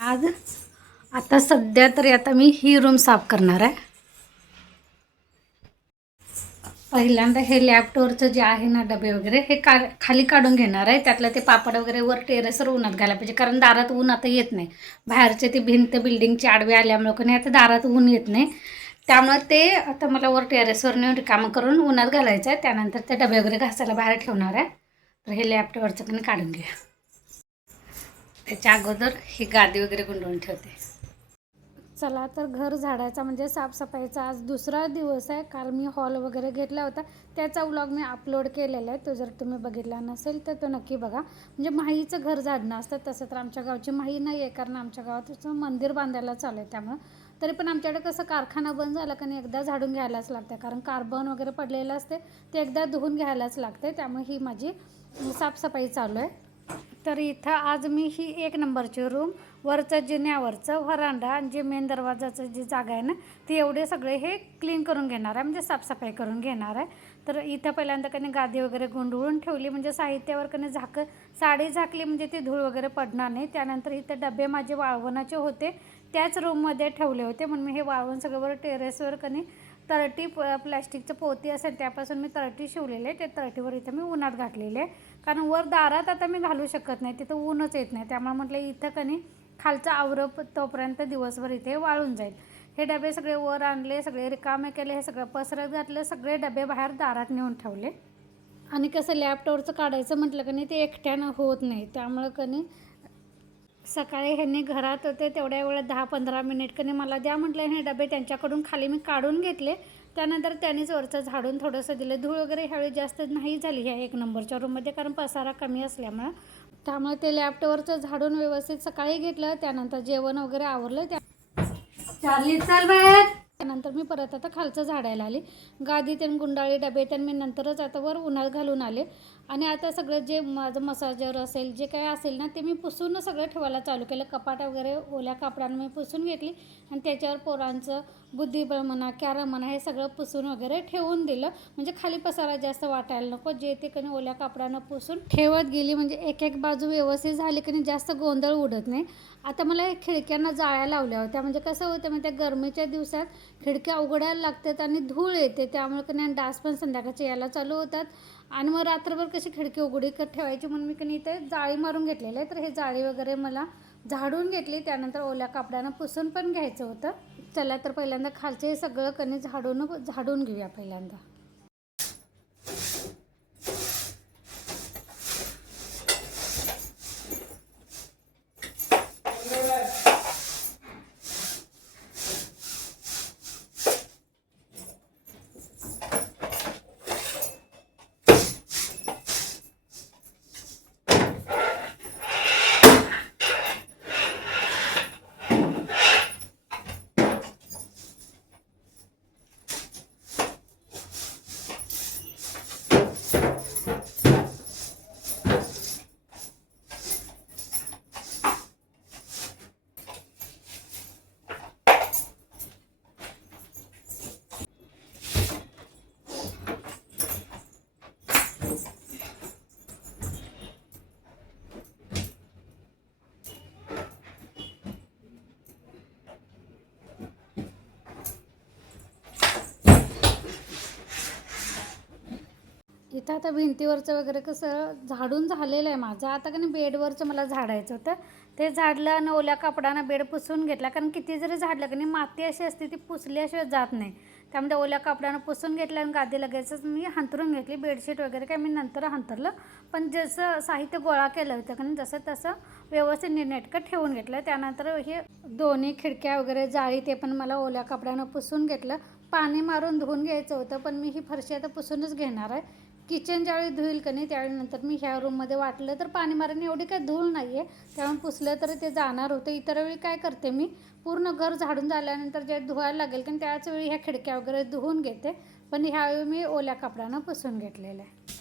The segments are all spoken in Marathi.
आज आता सध्या तरी आता मी ही रूम साफ करणार आहे. पहिल्यांदा हे लॅपटॉपचं जे आहे ना डबे वगैरे हे खाली काढून घेणार आहे. त्यातलं ते पापड वगैरे वर टेरेसवर उन्हात घालायला पाहिजे, कारण दारात ऊन आता येत नाही. बाहेरचे ती भिंत बिल्डिंगची आडवी आल्यामुळे कोणी आता दारात ऊन येत नाही. त्यामुळे ते आता मला वर टेरेसवर नेऊन रिकामं करून उन्हात घालायचं आहे. त्यानंतर ते डबे वगैरे घासायला बाहेर ठेवणार आहे. तर हे लॅपटॉपवरचं पण काढून घ्या. त्याच्या अगोदर ही गादी वगैरे गुंडवून ठेवते. चला तर घर झाडायचा म्हणजे साफसफाईचा आज दुसरा दिवस आहे. काल मी हॉल वगैरे घेतला होता, त्याचा व्लॉग मी अपलोड केलेला आहे. तो जर तुम्ही बघितला नसेल तर तो नक्की बघा. म्हणजे माहीचं घर झाडणं असतं, तसं तर आमच्या गावची माही नाही आहे, कारण आमच्या गावात मंदिर बांधायला चालू आहे. त्यामुळं तरी पण आमच्याकडे कसं कारखाना बंद झाला का नाही एकदा झाडून घ्यायलाच लागतं, कारण कार्बन वगैरे पडलेलं असते ते एकदा धुवून घ्यायलाच लागते. त्यामुळे ही माझी साफसफाई चालू आहे. तर इथं आज मी ही 1 नंबरची रूम, वरचं जिन्यावरचं व्हरांडा आणि जे मेन दरवाजाचं जी जागा आहे ना ती एवढे सगळे हे क्लीन करून घेणार आहे, म्हणजे साफसफाई करून घेणार आहे. तर इथं पहिल्यांदा कधी गादी वगैरे गुंडळून ठेवली, म्हणजे साहित्यावर कधी साडी झाकली म्हणजे ती धूळ वगैरे पडणार नाही. त्यानंतर इथं डबे माझे वाळवणाचे होते, त्याच रूममध्ये ठेवले होते, म्हणून मी हे वाळवण सगळं वर टेरेसवर कधी तळटी प्लॅस्टिकचं पोती असेल त्यापासून मी तळटी शिवलेले आहे. ते तळटीवर इथं मी उन्हात घातलेले आहे, कारण वर दारात आता मी घालू शकत नाही, तिथं ऊनच येत नाही. त्यामुळे म्हटलं इथं कधी खालचा आवरप तोपर्यंत दिवसभर इथे वाळून जाईल. हे डबे सगळे वर आणले, सगळे रिकामे केले, हे सगळं पसरत घातलं, सगळे डबे बाहेर दारात नेऊन ठेवले. आणि कसं लॅपटॉपचं काढायचं म्हटलं की नाही ते एकट्यानं होत नाही. त्यामुळं कधी सकाळी ह्यांनी घरात होते तेवढ्या वेळात 10-15 मिनिट कधी मला द्या म्हटलं, हे डबे त्यांच्याकडून खाली मी काढून घेतले. त्यानंतर त्यांनीच वरचं झाडून थोडंसं दिलं. धूळ वगैरे ह्यावेळी जास्त नाही झाली ह्या 1 नंबरच्या रूममध्ये, कारण पसारा कमी असल्यामुळं. त्यामुळे ते लॅपटॉपवरचं झाडून व्यवस्थित सकाळी घेतलं. त्यानंतर जेवण वगैरे आवरलं. चार्ली चल बाहेर. त्यानंतर मी परत आता खालचं झाडायला आली. गादी त्यानं गुंडाळी, डबे त्यानं मी नंतरच आता वर उन्हात घालून आले. आणि आता सगळं जे माझं मसाजर असेल जे काय असेल ना ते मी पुसून सगळं ठेवायला चालू केलं. कपाट वगैरे ओल्या कापडानं मी पुसून घेतली आणि त्याच्यावर पोरांचं बुद्धिबळ म्हणा, कॅरम म्हणा, हे सगळं पुसून वगैरे ठेवून दिलं, म्हणजे खाली पसारा जास्त वाटायला नको. जे ते कधी ओल्या कापडानं पुसून ठेवत गेली म्हणजे एक बाजू व्यवस्थित झाली की जास्त गोंधळ उडत नाही. आता मला खिडक्यांना जाळ्या लावल्या होत्या, म्हणजे कसं होतं म्हणजे गरमीच्या दिवसात खिडक्या उघडायला लागतात आणि धूळ येते, त्यामुळे कधी डास पण संध्याकाळचे यायला चालू होतात. आणि मग रात्रभर कशी खिडकी उघडी ठेवायची, म्हणून मी कधी इथे जाळी मारून घेतलेलं आहे. तर हे जाळी वगैरे मला झाडून घेतली, त्यानंतर ओल्या कापडानं पुसून पण घ्यायचं होतं. चला तर पहिल्यांदा खालचे सगळं कधी झाडून घेऊया पहिल्यांदा. इथं आता भिंतीवरचं वगैरे कसं झाडून झालेलं आहे माझं. आता का बेडवरचं मला झाडायचं होतं, ते झाडलं आणि ओल्या कापडानं बेड पुसून घेतला, कारण किती जरी झाडलं की माती अशी असते ती पुसल्याशिवाय जात नाही. त्यामध्ये ओल्या कापडानं पुसून घेतलं आणि गादी लगेचच मी हंतरून घेतली. बेडशीट वगैरे काय मी नंतर हंतरलं, पण जसं साहित्य गोळा केलं होतं कारण जसं तसं व्यवस्थित नीटनेटकं ठेवून घेतलं. त्यानंतर हे दोन्ही खिडक्या वगैरे जाळी ते पण मला ओल्या कापडानं पुसून घेतलं. पाणी मारून धुवून घ्यायचं होतं, पण मी ही फरशी आता पुसूनच घेणार आहे. किचन ज्यावेळी धुईल का नाही त्यावेळी नंतर मी ह्या रूममध्ये वाटलं तर पाणी मारून, एवढी काय धूळ नाही आहे त्यामुळे पुसलं तरी ते जाणार होतं. इतर वेळी काय करते मी पूर्ण घर झाडून झाल्यानंतर जे धुवायला लागेल कारण त्याच वेळी ह्या खिडक्या वगैरे धुवून घेते, पण ह्यावेळी मी ओल्या कपड्यानं पुसून घेतलेलं आहे.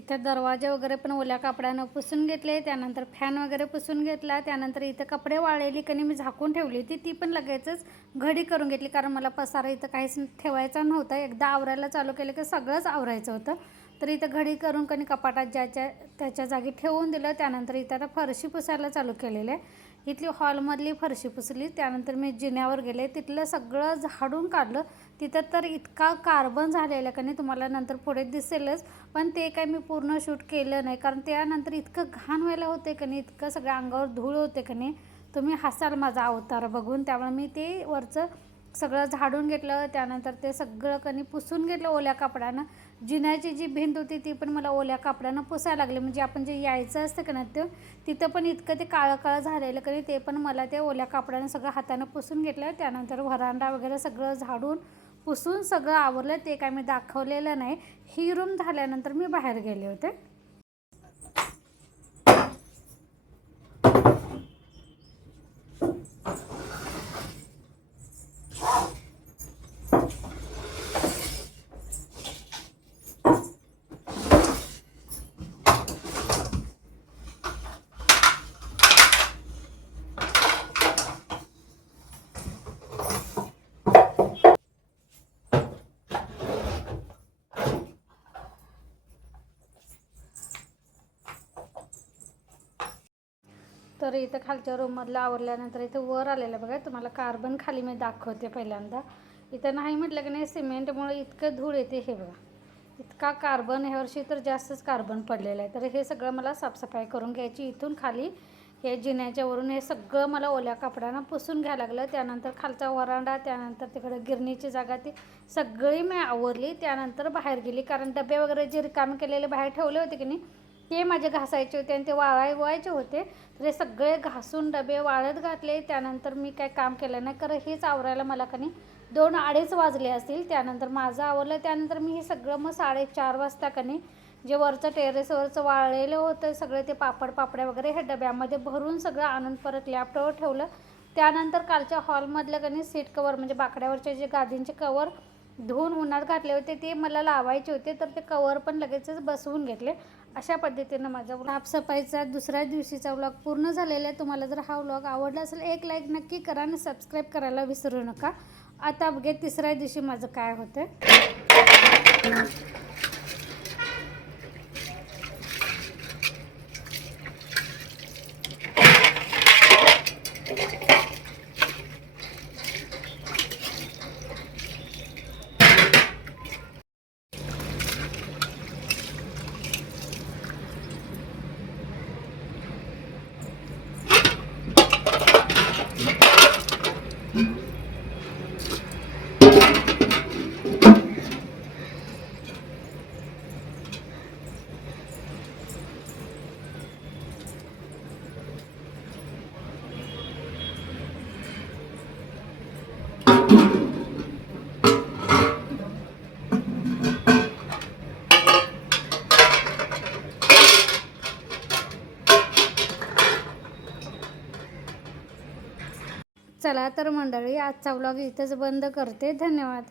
इथं दरवाजे वगैरे पण ओल्या कपड्यानं पुसून घेतले, त्यानंतर फॅन वगैरे पुसून घेतला, त्यानंतर इथं कपडे वाळलेली कणी मी झाकून ठेवली होती ती पण लगेचच घडी करून घेतली, कारण मला पसारा इथं काहीच ठेवायचा नव्हता. एकदा आवरायला चालू केलं की सगळंच आवरायचं होतं. तर इथं घडी करून कणी कपाटात ज्याच्या त्याच्या जागी ठेवून दिलं. त्यानंतर इथं आता फरशी पुसायला चालू केलेलं आहे. इथली हॉलमधली फरशी पुसली, त्यानंतर मी जिन्यावर गेले, तिथलं सगळं झाडून काढलं. तिथं तर इतका कार्बन झालेला का नाही तुम्हाला नंतर पुढे दिसेलच, पण ते काय मी पूर्ण शूट केलं नाही, कारण त्यानंतर इतकं घाण व्हायला होते का नाही, इतकं सगळ्या अंगावर धूळ होते का नाही, तुम्ही हसाल माझा अवतार बघून. त्यामुळे मी ते वरचं सगळं झाडून घेतलं, त्यानंतर ते सगळं कणी पुसून घेतलं ओल्या कपड्यानं. जिन्याची जी भिंत होती ती पण मला ओल्या कपड्यानं पुसायला लागली, म्हणजे आपण जे यायचं असतं का नाही तिथं पण इतकं ते काळं काळं झालेलं कधी ते पण मला ते ओल्या कपड्यानं सगळं हातानं पुसून घेतलं. त्यानंतर व्हरांडा वगैरे सगळं झाडून पुसून सगळं आवरलं. ते काय मी दाखवलेलं नाही. ही रूम झाल्यानंतर मी बाहेर गेले होते. तर इथं खालच्या रूममधलं आवरल्यानंतर इथं वर आलेलं बघा, तुम्हाला कार्बन खाली मी दाखवते पहिल्यांदा. इथं नाही म्हटलं की नाही सिमेंटमुळे इतकं धूळ येते, हे बघा इतका कार्बन, ह्या वर्षी तर जास्तच कार्बन पडलेलं आहे. तर हे सगळं मला साफसफाई करून घ्यायची. इथून खाली हे जिन्याच्यावरून हे सगळं मला ओल्या कपड्यानं पुसून घ्यायला लागलं. त्यानंतर खालचा वरांडा, त्यानंतर तिकडं गिरणीची जागा ती सगळी मी आवरली. त्यानंतर बाहेर गेली, कारण डबे वगैरे जे रिकामे केलेले बाहेर ठेवले होते की नाही ते माझे घासायचे होते आणि ते वाळवायचे होते. तर हे सगळे घासून डबे वाळत घातले. त्यानंतर मी काय काम केलं नाही, कारण हेच आवरायला मला का नाही 2-2:30 वाजले असतील. त्यानंतर माझं आवरलं. त्यानंतर मी हे सगळं मग 4:30 वाजता का नाही जे वरचं टेरेसवरचं वाळलेलं होतं सगळं ते पापड्या वगैरे हे डब्यामध्ये भरून सगळं आणून परत लॅपटॉपवर ठेवलं. त्यानंतर कालच्या हॉलमधलं का नाही सीट कवर म्हणजे बाकड्यावरचे जे गादींचे कवर धुवून उन्हात घातले होते ते मला लावायचे होते, तर ते कवर पण लगेचच बसवून घेतले. अशा पद्धतीनं माझा साफसफाईचा दुसऱ्या दिवशीचा व्लॉग पूर्ण झालेला आहे. तुम्हाला जर हा व्लॉग आवडला असेल एक लाईक नक्की करा आणि सबस्क्राईब करायला विसरू नका. आता बघे तिसऱ्या दिवशी माझं काय होतं. चला तर मंडळी, आजचा व्लॉग इथेच बंद करते. धन्यवाद.